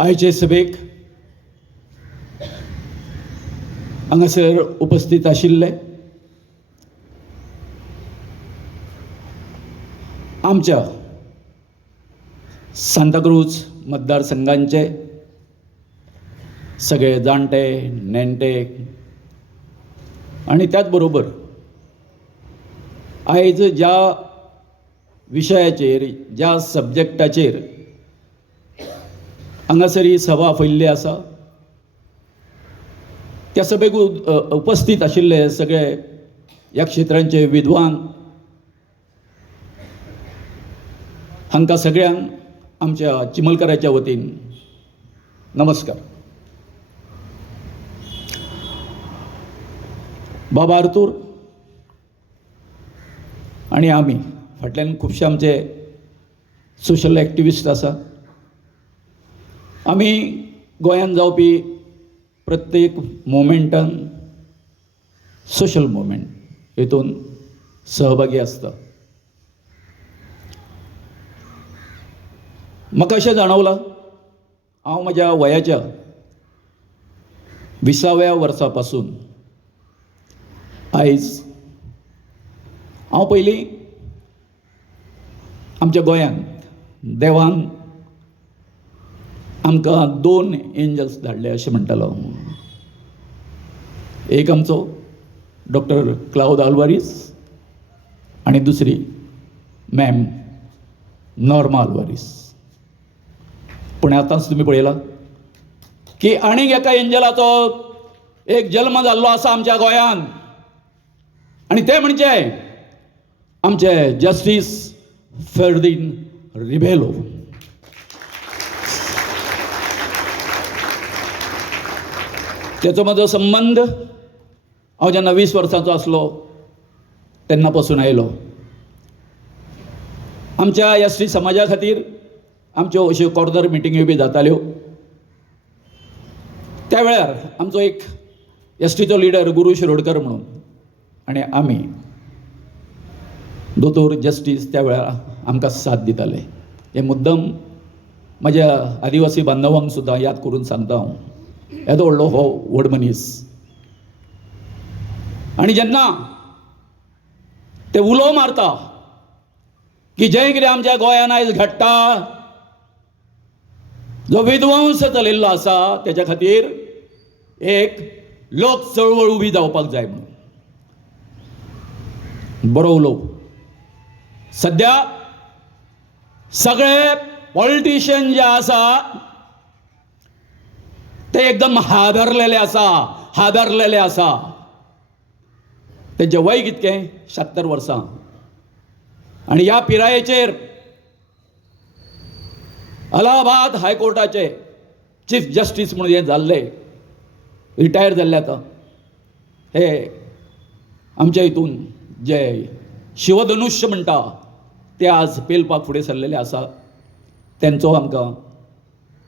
आयचे सभेक हांगासर उपस्थित आशिल्ले आमच्या सांताक्रूज मतदारसंघांचे सगळे जाणटे नेणटे आणि त्याच बरोबर आयज ज्या विशयाचेर ज्या सब्जेक्टाचेर हांगासर ही सभा आपयल्ली आसा त्या सभेक उपस्थित आशिल्ले सगळे ह्या क्षेत्रांचे विद्वान हांकां सगळ्यांक आमच्या चिमलकराच्या वतीन नमस्कार. बाबा आर्थूर आनी आमी फाटल्यान खुबशे आमचे सोशल एक्टिविस्ट आसा. आमी गोंयांत जावपी प्रत्येक मोमेंटान सोशल मोमेंट हेतून सहभागी आसता. म्हाका अशें जाणवलां हांव म्हज्या वयाच्या 20व्या वर्सा पासून आयज हांव पयलीं आमच्या गोंयांत देवान आमकां 2 एंजल्स धाडले अशें म्हणटालो. एक आमचो डॉक्टर क्लाउद आल्वारीस आनी दुसरी मॅम नॉर्मा आल्वारीस. पूण आतांच तुमी पळयलां की आनीक एका एंजलाचो एक जल्म जाल्लो आसा आमच्या गोंयांत आनी ते म्हणजे आमचे जस्टीस फर्दिन रिबेलो. त्याचो म्हजो संबंध हांव जेन्ना 20 वर्सांचो आसलो तेन्ना पासून आयलो. आमच्या एस टी समाजा खातीर आमच्यो अश्यो कॉर्नर मिटिंग्यो बी जाताल्यो. त्या वेळार आमचो एक एस टीचो लिडर गुरू शिरोडकर म्हणून आनी आमी दोतोर जस्टीस त्या वेळार आमकां साथ दिताले. हे मुद्दम म्हज्या आदिवासी बांदवांक सुद्दां याद करून सांगता हांव. येदो व्हडलो हो व्हड मनीस आनी जेन्ना ते उलो मारता की जें कितें आमच्या गोंयांत आयज घडटा जो विध्वंस चलिल्लो आसा तेच्या खातीर एक लोक चळवळ उबी जावपाक जाय म्हणून. बरो उलो. सद्या सगळे पॉलिटिशियन जे आसा ते एकदम हादरलेले आसा. तेंचें वय कितकें? 76 वर्सां. आनी ह्या पिरायेचेर अलाहाबाद हायकोर्टाचे चीफ जस्टीस म्हणून हे जाल्ले, रिटायर जाल्ले आतां, हे आमच्या हितून जे शिवधनुश्य म्हणटा ते आज पेलपाक फुडें सरलेले आसा. तेंचो आमकां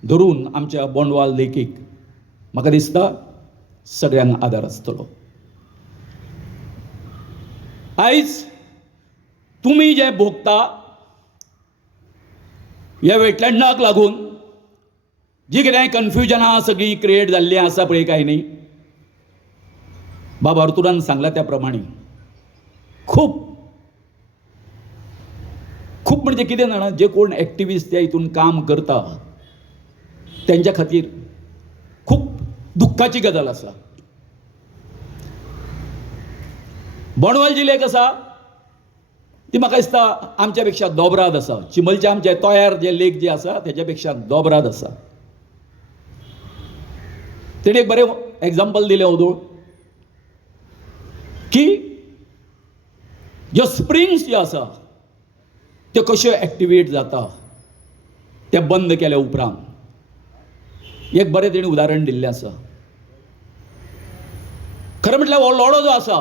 धरून आमच्या बोंडवाल लेखीक म्हाका दिसता सगळ्यांक आदार आसतलो. आयज तुमी जे भोगता ह्या वेटलँडाक लागून जी कितें कन्फ्युजनां सगळी क्रिएट जाल्ली आसा पळय काय न्ही, बाबा आर्थुरान सांगला त्या प्रमाणे खूब म्हणजे कितें जाणा, जे कोण एक्टिविस्ट त्या हितून काम करता तेंच्या खातीर खूब दुख्खाची गजाल आसा. बोंडवाल जिल्ल्याक आसा ती म्हाका दिसता आमच्या पेक्षा दोबराद आसा. चिमलचे आमचे तयार जे लेक जे आसा तेच्या पेक्षा दोबराद आसा. तेणे एक बरें एग्जाम्पल दिलें ओदूळ की ज्यो स्प्रिंग्स ज्यो आसा त्यो कश्यो एक्टिवेट जाता ते बंद केल्या उपरांत एक बरें तेणी उदाहरण दिल्लें आसा. खरें म्हटल्यार हो लोडो जो आसा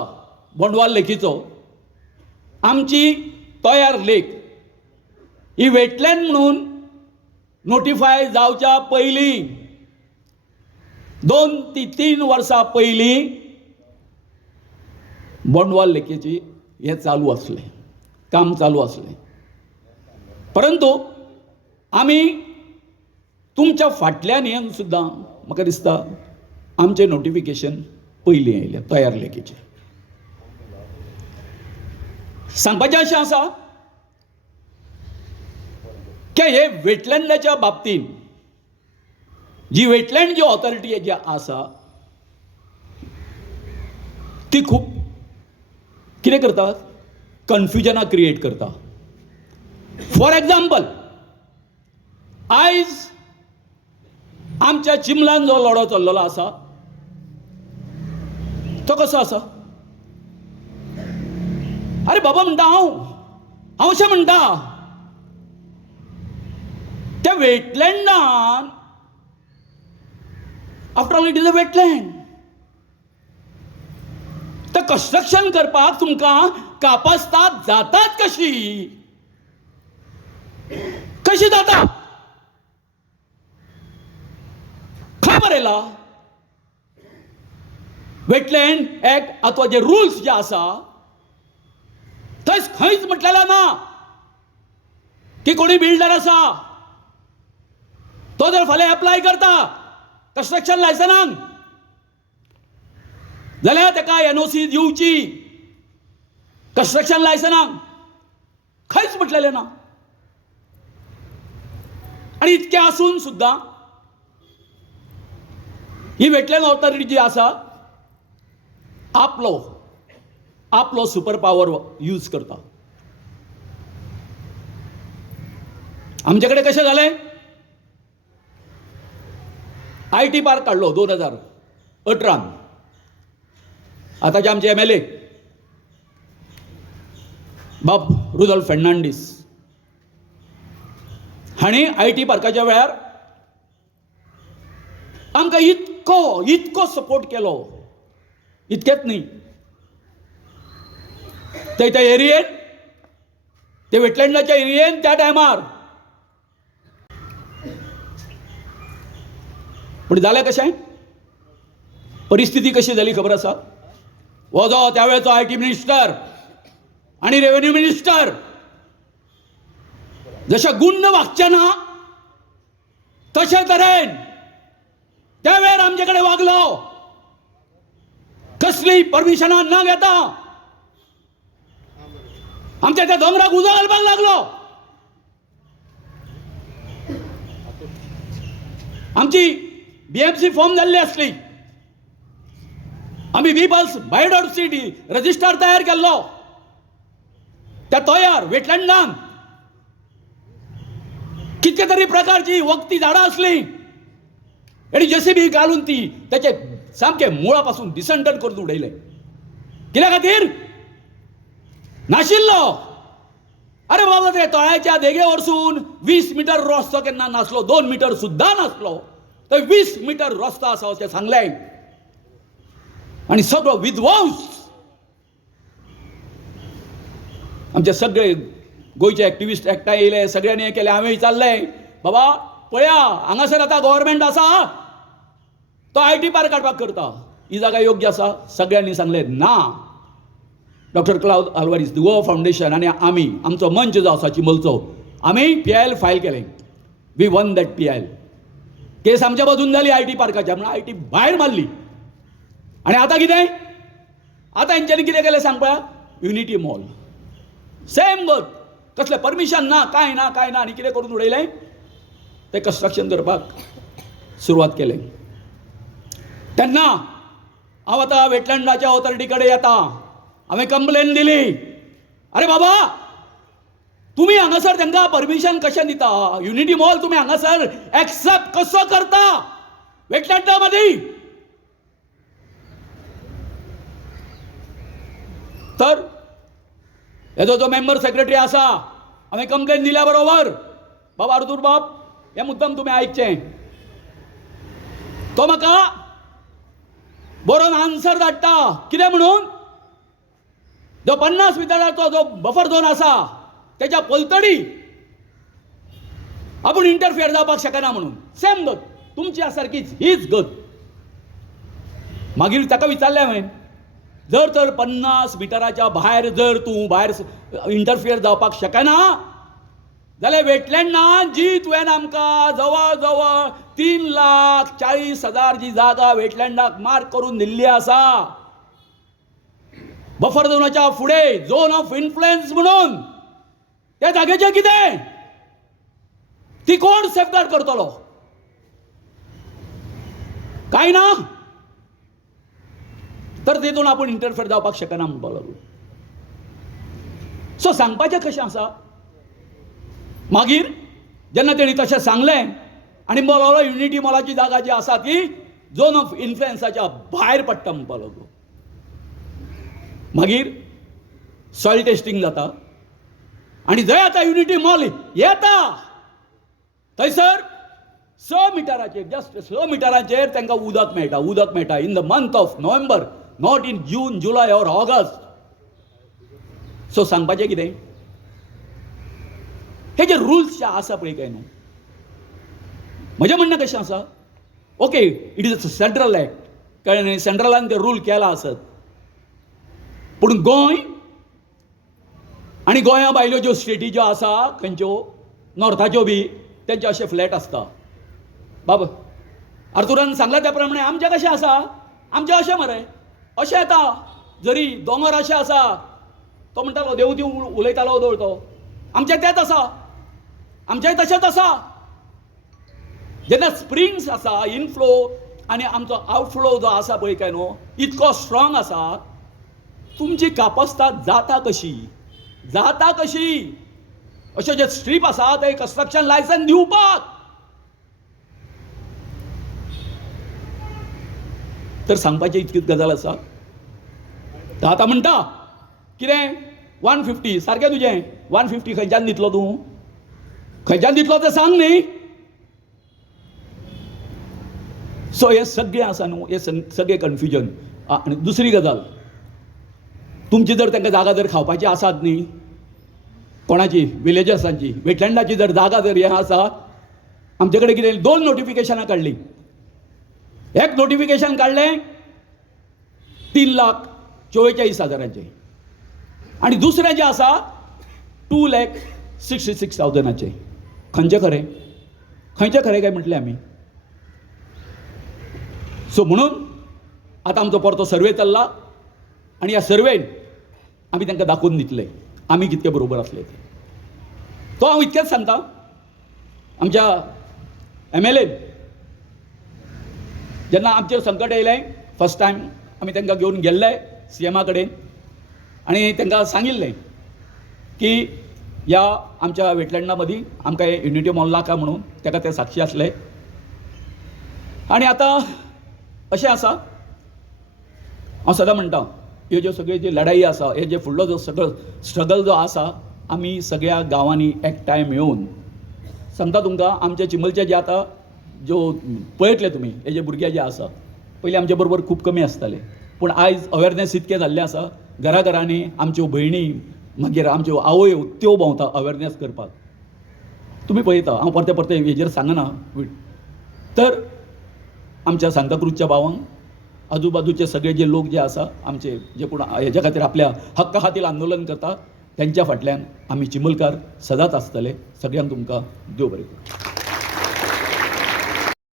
बोंडवाल लेकीचो, आमची तयार लेक ही वेटलँड म्हणून नोटिफाय जावच्या पयलीं 2 ते 3 वर्सां पयलीं बोंडवाल लेकीची हें चालू आसलें, काम चालू आसलें. परंतु आमी तुमच्या फाटल्यान येवन सुद्दां म्हाका दिसता आमचें नोटिफिकेशन पयलीं येयलें तयार लेखीचें. सांगपाचें अशें आसा की हे वेटलँडाच्या बाबतींत जी वेटलँड जी ऑथॉरिटी जी आसा ती खूब कितें करता, कन्फ्युजनां क्रिएट करता. फॉर एग्जाम्पल, आयज आमच्या चिमलान जो लढो चल्लेलो आसा तो कसो आसा? अरे बाबा म्हणटा हांव अशें म्हणटा त्या वेटलँडान, after all it is a wetland, तर कन्स्ट्रक्शन करपाक तुमकां कापासता जातात कशी जाता? खंय बरयला? वेटलँड ऍक्ट अथवा जे रुल्स जे आसा थंय खंयच म्हटलेलें ना की कोणी बिल्डर आसा तो जर फाल्यां एप्लाय करता कन्स्ट्रक्शन लायसनाक जाल्यार ताका एनओसी दिवची. कन्स्ट्रक्शन लायसनाक खंयच म्हटलेलें ना. आनी इतकें आसून सुद्दां ही वेटलँड ऑथॉरिटी जी आसा आपलो सुपर पावर यूज करता. आमचे कडेन कशें जालें? IT पार्क काडलो 2018. आतांचे आमचे MLA बाब रुडॉल्फ फेर्नांडीस हांणी IT पार्काच्या वेळार आमकां इतको सपोर्ट केलो. इतकेंच न्ही, त्या एरियेन, ते वेटलँडाच्या एरियेन त्या टायमार पूण जालें कशें? परिस्थिती कशी जाली खबर आसा? हो जो त्या वेळेचो IT मिनिस्टर आणि रेव्हेन्यू मिनिस्टर जशे गुण्ण वागचे ना तशे तरेन त्या वेळार आमचे कडेन वागलो. कसली परमिशनां न घेता आमच्या त्या दोंगराक उजो घालपाक लागलो. आमची BMC फॉर्म जाल्ली आसली. आम्ही पीपल्स बायोडायव्हर्सिटी रजिस्टर तयार केल्लो. त्या तयार वेटलँडान कितके तरी प्रकारची वखदी झाडां असली आणि JCB घालून ती त्याचे सामके मुळापासून डिसंटर करून उडयले. कित्या खातीर? नाशिल्लो. अरे बाबा ते तळ्याच्या देगे वरसून 20 मीटर रस्तो केन्ना नासलो, 2 मीटर सुद्दां नासलो, तर 20 मीटर रस्तो आसा अशें सांगले. आणि सगळं विध्वंस आमचे सगळे गोयचे एक्टिविस्ट एकठांय येयले, सगळ्यांनी हे केले. हांवें विचारलें, बाबा पळया हांगासर आतां गव्हर्मेंट आसा तो IT पार्क काडपाक करता, ही जागा योग्य आसा? सगळ्यांनी सांगलें ना. डॉक्टर क्लाउद आल्वारीस, गोवा फाउंडेशन आणि आमी, आमचो मंच जो आसा चिंबलचो, आमी PIL फायल केलें. We won that PIL. Case आमच्या बाजून जाली IT पार्काच्या, म्हणून IT भायर मारली. आणि आता कितें? आता हेंच्यांनी कितें केलें सांग पळया? युनिटी मॉल सेम गत, कसलें परमिशन ना, काय ना आनी कितें करून उडयलें. ते कन्स्ट्रक्शन करपाक सुरवात केलें. तेन्ना हांव आतां वेटलँडाच्या ऑथॉरिटी कडेन येता. हांवें कंप्लेन दिली. अरे बाबा तुम्ही हांगासर तांकां परमिशन कशें दिता? युनिटी मॉल तुम्ही हांगासर एक्सेप्ट कसो करता वेटलँडा मदीं? तर हेजो जो मेंबर सेक्रेटरी आसा, हांवें कंप्लेन दिल्या बरोबर, बाबा अर्दूर बाब हे मुद्दम तुम्ही आयकचें. तो म्हाका बरोवन आन्सर धाडटा. कितें म्हणून? जो 50 मिटराचो जो बफर झोन आसा त्याच्या पलतडी आपण इंटरफियर जावपाक शकना म्हणून. सेम गत तुमची सारखीच हीच गत. मागीर ताका विचारलें हांवें, जर तर 50 मिटराच्या भायर जर तूं भायर इंटरफियर जावपाक शकना जाल्यार वेटलँडां जी तुवें आमकां जवळ जवळ 3,40,000 जी जागा वेटलँडाक मार्क करून दिल्ली आसा, बफर झोनाच्या फुडें झोन ऑफ इन्फ्लुएन्स म्हणून, त्या जागेचें कितें? ती कोण सेफगार्ड करतलो? काय ना. तर तेतून आपूण इंटरफेर जावपाक शकना म्हणपाक लागलो. सो सांगपाचें कशें आसा, मागीर जेन्ना तेणी तशें सांगलें आनी बोलावलो युनिटी मॉलाची जागा जी आसा ती झोन ऑफ इन्फ्लुएन्साच्या भायर पडटा म्हणपाक लागलो. मागीर सॉयल टेस्टिंग जाता आनी जंय आतां युनिटी मॉल येता थंयसर 6 मिटराचेर, जस्ट 6 मिटराचेर तांकां उदक मेळटा in the month of November, not in June, July or August. So सांगपाचें कितें? हे जे रुल्स जे आसा पळय काय न्हू, म्हजें म्हणणें कशें आसा, okay it is a central act, कळ्ळें न्ही, सेंट्रलान ते रूल केला आसत, पूण गोंय आनी गोंया भायल्यो ज्यो स्टेटी ज्यो आसा खंयच्यो नॉर्थाच्यो बी, तेंचे अशे फ्लॅट आसता. बाबा आर्थुरान सांगला त्या प्रमाणे आमचें कशें आसा, आमचें अशें मरे, अशें येता, जरी दोंगर अशें आसा, तो म्हणटालो देव दिव उलयतालो वदळ तो, आमचें तेंच आसा, आमचेंय तशेंच आसा. जेन्ना स्प्रिंग्स आसा, इनफ्लो आनी आमचो आवटफ्लो जो आसा पळय काय न्हू, इतको स्ट्रॉंग आसा, तुमची कापस्तां जाता कशी? अशें जे स्ट्रीप आसा ते कन्स्ट्रक्शन लायसन्स दिवपाक. तर सांगपाची इतकीच गजाल आसा. तर आतां म्हणटा कितें 150 सारकें तुजें, 150 खंयच्यान दितलो तूं? खंयच्यान दितलो तें सांग न्ही. सो हे सगळें आसा न्हू, हे सगळें कन्फ्युजन. आनी दुसरी गजाल, तुमची जर तांकां जागा जर खावपाची आसात न्ही, कोणाची विलेजर्सांची, वेटलँडाची जर जागा जर हे आसा, आमचे कडेन कितें 2 नोटिफिकेशनां काडलीं. एक नोटिफिकेशन काडलें 3,44,000 आनी दुसरें जें आसा 2,66,000. खंयचें खरें काय म्हटलें आमी. सो म्हणून आतां आमचो परतो सर्वे चल्ला आनी ह्या सर्वेन आमी तांकां दाखोवन दितले आमी कितके बरोबर आसले ते. तो हांव इतकेंच सांगता, आमच्या MLA जेन्ना आमचेर संकट येयलें, फर्स्ट टायम आमी तांकां घेवन गेल्ले CMA कडेन आनी तांकां सांगिल्लें की ह्या आमच्या वेटलँडा मदीं आमकां हे युनिटी मॉल नाका म्हणून, ताका ते साक्षी आसले. आनी आतां अशें आसा, हांव सदां म्हणटा, ह्यो ज्यो सगळ्यो जी लढाई आसा, हे जे फुडलो जो सगळो स्ट्रगल जो आसा, आमी सगळ्या गांवांनी एकठांय मेळून सांगता तुमकां. आमचे चिंबलचे जे आतां ज्यो पळयतले तुमी, हे जे भुरगे जे आसा, पयलीं आमचे बरोबर खूब कमी आसताले, पूण आयज अवेरनेस इतकें जाल्लें आसा, घराघरांनी आमच्यो भयणी, मागीर आमच्यो आवयो त्यो भोंवता अवेरनेस करपाक. तुमी पळयता, हांव परते परते हेजेर सांगना. तर आमच्या सांताक्रूजच्या भावांक, आजूबाजूचे सगळे जे लोक जे आसा, आमचे जे कोण हेच्या खातीर आपल्या हक्का खातीर आंदोलन करता, त्यांच्या फाटल्यान आमी चिंबलकार सदांच आसतले. सगळ्यांक तुमकां देव बरें करूं.